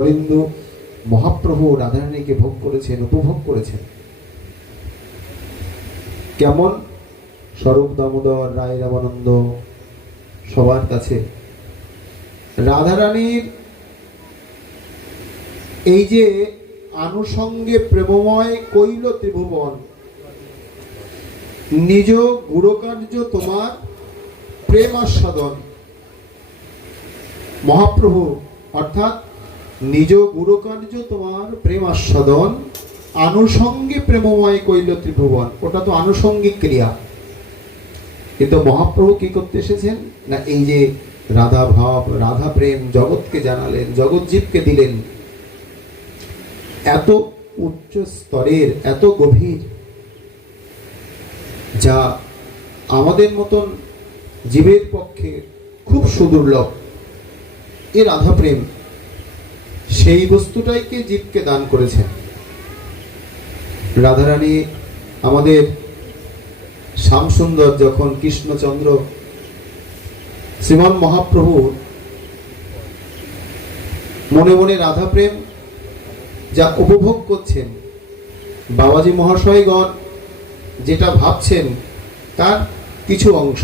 অরিন্দু মহাপ্রভু রাধারানীকে ভোগ করেছেন, উপভোগ করেছেন। কেমন? স্বরূপ দামোদর রায় রামানন্দ সবার কাছে। রাধারানীর এই যে আনুষঙ্গে প্রেমময় কৈল ত্রিভুবন, নিজ গুরকার্য তোমার প্রেম আস্বাদন মহাপ্রভু, অর্থাৎ নিজ গুরুকার্য তোমার প্রেম আস্বাদন আনুষঙ্গে প্রেমময় কৈল ত্রিভুবন। ওটা তো আনুষঙ্গিক ক্রিয়া। কিন্তু মহাপ্রভু কি করতে এসেছেন? না এই যে রাধা ভাব, রাধা প্রেম জগৎকে জানালেন জগৎজীবকে দিলেন। এত উচ্চ স্তরের, এত গভীর, যা আমাদের মতন জীবের পক্ষে খুব সুদুর্লভ। এ রাধা প্রেম। সেই বস্তুটাইকে জীবকে দান করেছেন। রাধারানী আমাদের শ্যামসুন্দর যখন কৃষ্ণচন্দ্র শ্রীমান মহাপ্রভুর মনে মনে রাধা প্রেম যা উপভোগ করছেন, বাবাজি মহাশয়গণ যেটা ভাবছেন তার কিছু অংশ,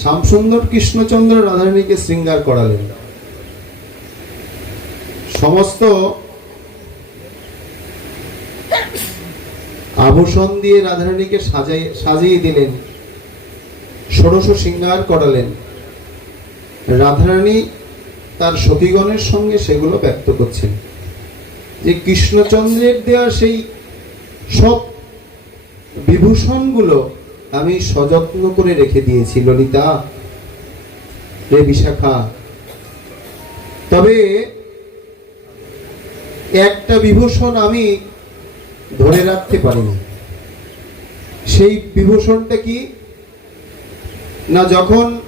শ্যামসুন্দর কৃষ্ণচন্দ্র রাধারানীকে শৃঙ্গার করালেন। সমস্ত আভূষণ দিয়ে রাধারানীকে সাজাই, সাজিয়ে দিলেন। ষোড়শ শৃঙ্গার করালেন। রাধারানী তার সতীগণের সঙ্গে সেগুলো ব্যক্ত করছেন। যে কৃষ্ণচন্দ্রের দেওয়া সেই সব বিভূষণগুলো আমি সযত্ন করে রেখে দিয়েছি, ললিতা রে বিশাখা। তবে একটা বিভূষণ আমি ধরে রাখতে পারিনি। সেই বিভূষণটা কি? না, যখন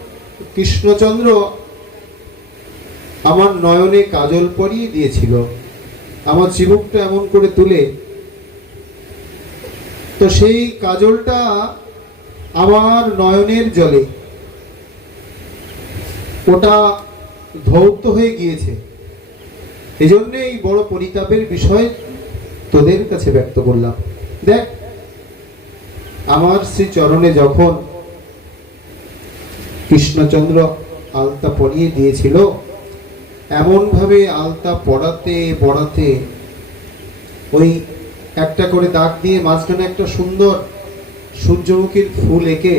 কৃষ্ণচন্দ্র আমার নয়নে কাজল পরিয়ে দিয়েছিল, আমার চিবুকটা এমন করে তুলে, তো সেই কাজলটা আমার নয়নের জলে ওটা ধৌত হয়ে গিয়েছে। এই জন্য এই বড় পরিতাপের বিষয় তোদের কাছে ব্যক্ত করলাম। দেখ, আমার শ্রী চরণে যখন কৃষ্ণচন্দ্র আলতা পরিয়ে দিয়েছিল, এমনভাবে আলতা পড়াতে পড়াতে ওই একটা করে দাগ দিয়ে মাঝখানে একটা সুন্দর সূর্যমুখীর ফুল এঁকে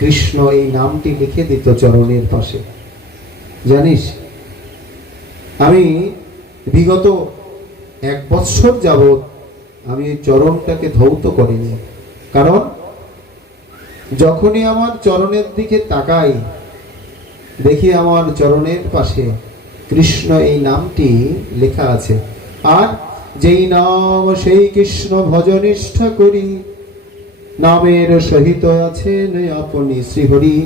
কৃষ্ণ এই নামটি লিখে দিত চরণের পাশে। জানিস আমি বিগত এক বৎসর যাবৎ আমি চরণটাকে ধৌত করিনি। কারণ যখনই আমার চরণের দিকে তাকাই, দেখি আমার চরণের পাশে কৃষ্ণ এই নামটি লেখা আছে। আর যেই নাম সেই কৃষ্ণ ভজনিষ্ঠা করি, নামের সহিত আছেন আপনি শ্রীহরি।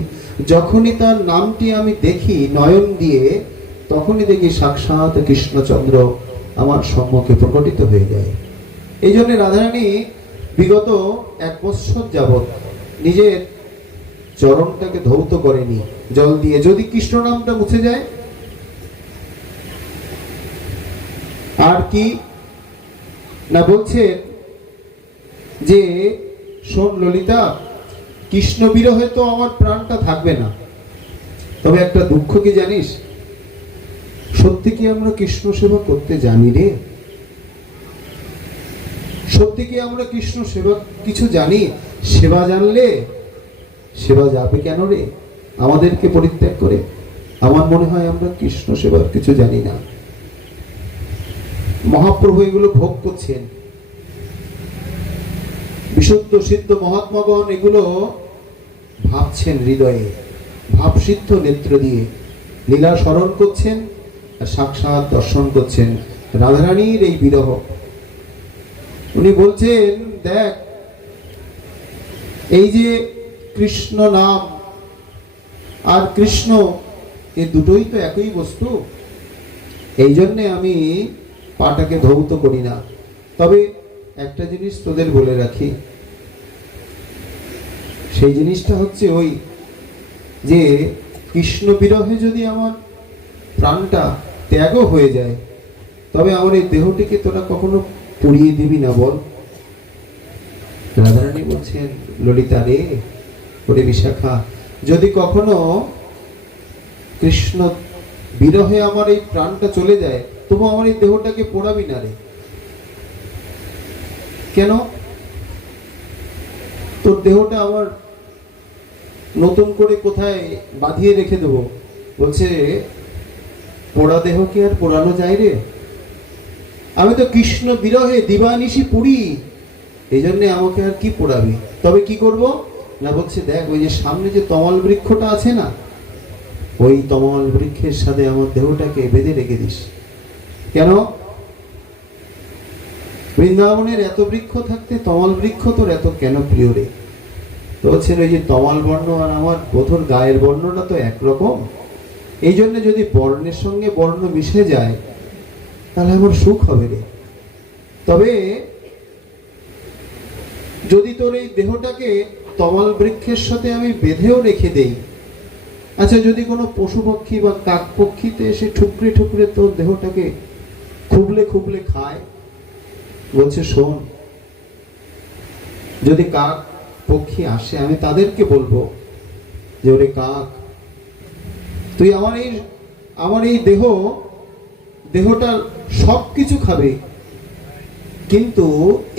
যখনই তার নামটি আমি দেখি নয়ন দিয়ে তখনই দেখি সাক্ষাৎ কৃষ্ণচন্দ্র আমার সম্মুখে প্রকটিত হয়ে যায়। এই জন্য রাধারানী বিগত এক বৎসর যাবৎ নিজের চরণটাকে ধৌত করেনি, জল দিয়ে। যদি কৃষ্ণ নামটা মুছে যায়, আর কি না বলছে যে, শোন ললিতা, কৃষ্ণ বিরহে তো আমার প্রাণটা থাকবে না। তবে একটা দুঃখ কি জানিস? সত্যি কি আমরা কৃষ্ণ সেবা করতে জানি রে? সত্যি কি আমরা কৃষ্ণ সেবা কিছু জানি? সেবা জানলে সেবা যাবে কেন রে? আমাদেরকে পরিত্যাগ করে। আমার মনে হয় আমরা কৃষ্ণ সেবার কিছু জানি না। মহাপ্রভু এগুলো ভোগ করছেন। বিশুদ্ধ, সিদ্ধ মহাত্মাগণ এগুলো ভাবছেন হৃদয়ে। ভাবসিদ্ধ নেত্র দিয়ে। লীলা স্মরণ করছেন। সাক্ষাৎ দর্শন করছেন রাধারানীর এই বিরহ। উনি বলছেন, দেখ, এই যে কৃষ্ণ নাম আর কৃষ্ণ, এ দুটোই তো একই বস্তু। এই জন্যে আমি পাটাকে ধৌত করি না। তবে একটা জিনিস তোদের বলে রাখি। সেই জিনিসটা হচ্ছে ওই যে কৃষ্ণ বিরহে যদি আমার প্রাণটা ত্যাগও হয়ে যায়। তবে আমার এই দেহটিকে তোরা কখনো পুড়িয়ে দিবি না বল। রাধারানী বলছেন, ললিতা রে, ওরে বিশাখা, যদি কখনো কৃষ্ণ বিরহে আমার এই প্রাণটা চলে যায়, তবু আমার এই দেহটাকে পোড়াবি না রে। কেন? তোর দেহটা আবার নতুন করে কোথায় বাঁধিয়ে রেখে দেবো? বলছে পোড়া দেহ কি আর পোড়ানো যায় রে? আমি তো কৃষ্ণ বিরহে দিবানিশি পুরি। এই জন্যে আমাকে আর কি পোড়াবি? তবে কি করব? না বলছে, দেখ, ওই যে সামনে যে তমাল বৃক্ষটা আছে না, ওই তমাল বৃক্ষের সাথে আমার দেহটাকে বেঁধে রেখে দিস। কেন? বৃন্দাবনের এত বৃক্ষ থাকতে তমাল বৃক্ষ তোর এত কেন প্রিয় রে? তো হচ্ছেন ওই যে তমাল বর্ণ আর আমার বোধর গায়ের বর্ণটা তো একরকম। এই জন্য যদি বর্ণের সঙ্গে বর্ণ মিশে যায়, তাহলে আমার সুখ হবে রে। তবে যদি তোর এই দেহটাকে তমাল বৃক্ষের সাথে আমি বেঁধেও রেখে দেই আচ্ছা যদি কোনো পশু পক্ষী বা কাক পক্ষীতে এসে ঠুকরে ঠুকরে তোর দেহটাকে খুবলে খুবলে খায়, বলছে, শোন, যদি কাক পক্ষী আসে, আমি তাদেরকে বলব যে, ওরে কাক তুই আমার এই আমার এই দেহ দেহটার সব কিছু খাবে। কিন্তু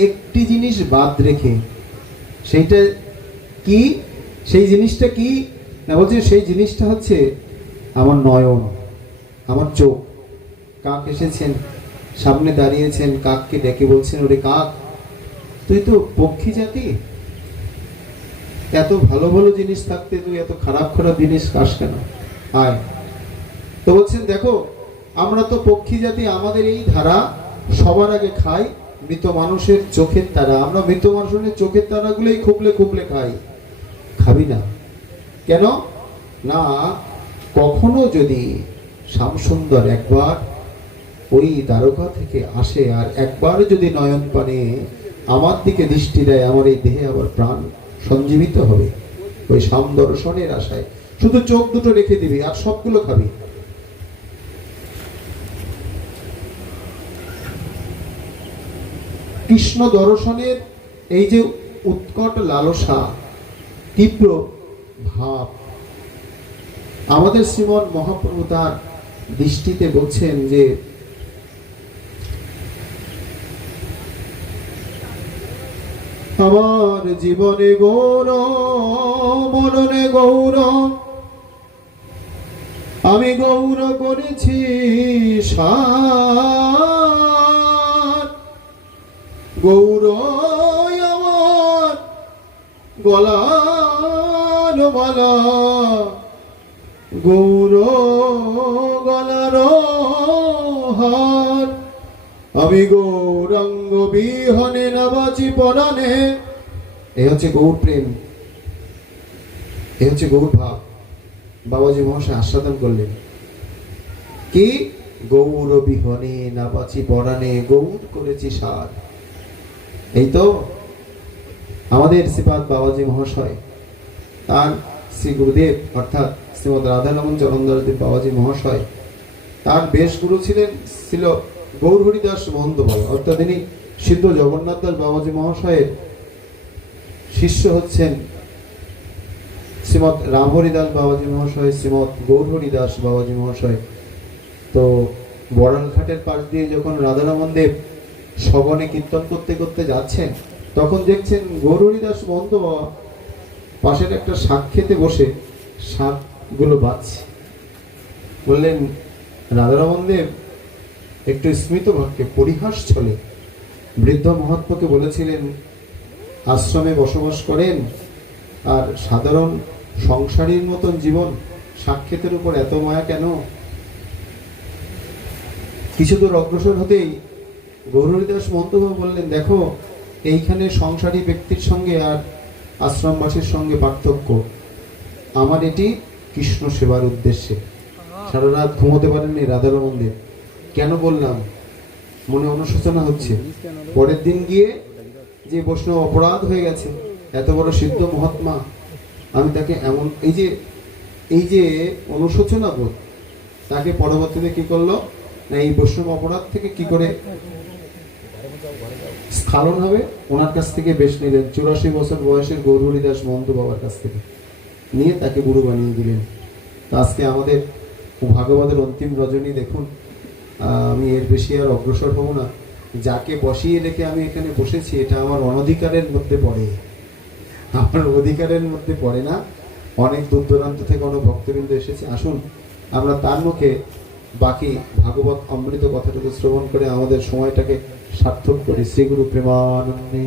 একটি জিনিস বাদ রেখে, সেইটা কি? সেই জিনিসটা কি? না বলছে, সেই জিনিসটা হচ্ছে আমার নয়ন, আমার চোখ। কাক এসেছেন, সামনে দাঁড়িয়েছেন, কাককে ডেকে বলছেন, ওরে কাক, তুই তো পক্ষী জাতি। এত ভালো ভালো জিনিস থাকতে তুই এত খারাপ খারাপ জিনিস খাস কেন? আয় তো বলছেন, দেখো, আমরা তো পক্ষী জাতি, আমাদের এই ধারা সবার আগে খাই, মৃত মানুষের চোখের তারা। আমরা মৃত মানুষের চোখের তারাগুলোই খুবলে খুবলে খাই। খাবি না। কেন? না, কখনো যদি শ্যামসুন্দর একবার ওই দ্বারকা থেকে আসে, আর একবার যদি নয়ন পানে আমার দিকে দৃষ্টি দেয়, আমার এই দেহে আবার প্রাণ সঞ্জীবিত হবে। ওই সাম দর্শনের আশায় শুধু চোখ দুটো রেখে দিবি আর সবগুলো খাবি। কৃষ্ণ দর্শনের এই যে উৎকট লালসা, তীব্র ভাব, আমাদের শ্রীমন মহাপ্রভু তার দৃষ্টিতে বলছেন যে, আমার জীবনে গৌর মননে গৌর আমি গৌর করেছি গৌর আমার গলার মালা। গৌর গলার হার। আমি গৌরাঙ্গ বিহনে নাবাচি পরাণে। এ হচ্ছে গৌর প্রেম। এ হচ্ছে গৌর ভাব। বাবাজি মহাশয় আস্বাদন করলেন। কি? গৌর বিহনে নাবাচি পরাণে গৌর করেছি সার এই তো আমাদের শ্রীপাদ বাবাজি মহাশয়, তার শ্রী গুরুদেব অর্থাৎ শ্রীমদ রাধারমন চরণদারদেব বাবাজি মহাশয়, তার বেশ গুরু ছিলেন ছিল গৌর হরিদাস মহন্তপাল অর্থাৎ তিনি সিদ্ধ জগন্নাথ দাস বাবাজি মহাশয়ের শিষ্য হচ্ছেন শ্রীমৎ রামহরিদাস বাবাজি মহাশয়, শ্রীমৎ গৌর হরিদাস বাবাজি মহাশয়। তো বড়ালঘাটের পাশ দিয়ে যখন রাধারমন দেব সবনে কীর্তন করতে করতে যাচ্ছেন, তখন দেখছেন গৌর হরিদাস মহন্ত বাবা পাশের একটা শাক খেতে বসে, শাকগুলো বাঁচছে। বললেন রাধারমন দেব একটু স্মিত বাক্যে, পরিহাস ছলে। বৃদ্ধ মহাত্মাকে বলেছিলেন, আশ্রমে বসবাস করেন আর সাধারণ সংসারীর মতন জীবন, সাক্ষেতের উপর এত মায়া কেন? কিছু দূর অগ্রসর হতেই গৌরীদাস মন্তব্য বললেন দেখো, এইখানে সংসারী ব্যক্তির সঙ্গে আর আশ্রমবাসীর সঙ্গে পার্থক্য। আমার এটি কৃষ্ণ সেবার উদ্দেশ্যে। সারা রাত ঘুমোতে পারেননি রাধার মন্দির কেন বললাম? মনে অনুশোচনা হচ্ছে। পরের দিন গিয়ে যে বৈষ্ণব অপরাধ হয়ে গেছে, এত বড় সিদ্ধ মহাত্মা আমি তাকে এমন, এই যে এই যে অনুশোচনা বোধ তাকে পরবর্তীতে কি করল? না, এই বৈষ্ণব অপরাধ থেকে কি করে স্খালন হবে? ওনার কাছ থেকে বেশ নিলেন। চুরাশি বছর বয়সের গৌরহরি দাস মন্ত বাবার কাছ থেকে নিয়ে তাকে বুড়ো বানিয়ে দিলেন। তো আজকে আমাদের ভাগবতের অন্তিম রজনী দেখুন। আমি এর বেশি আর অগ্রসর হব না। যাকে বসিয়ে রেখে আমি এখানে বসেছি, এটা আমার অনধিকারের মধ্যে পড়ে। আমার অধিকারের মধ্যে পড়ে না। অনেক দূর দূরান্ত থেকে অনেক ভক্তবৃন্দ এসেছে। আসুন, আমরা তার মুখে বাকি ভাগবত অমৃত কথাটুকু শ্রবণ করে আমাদের সময়টাকে সার্থক করি। শ্রীগুরু প্রেমানন্দে।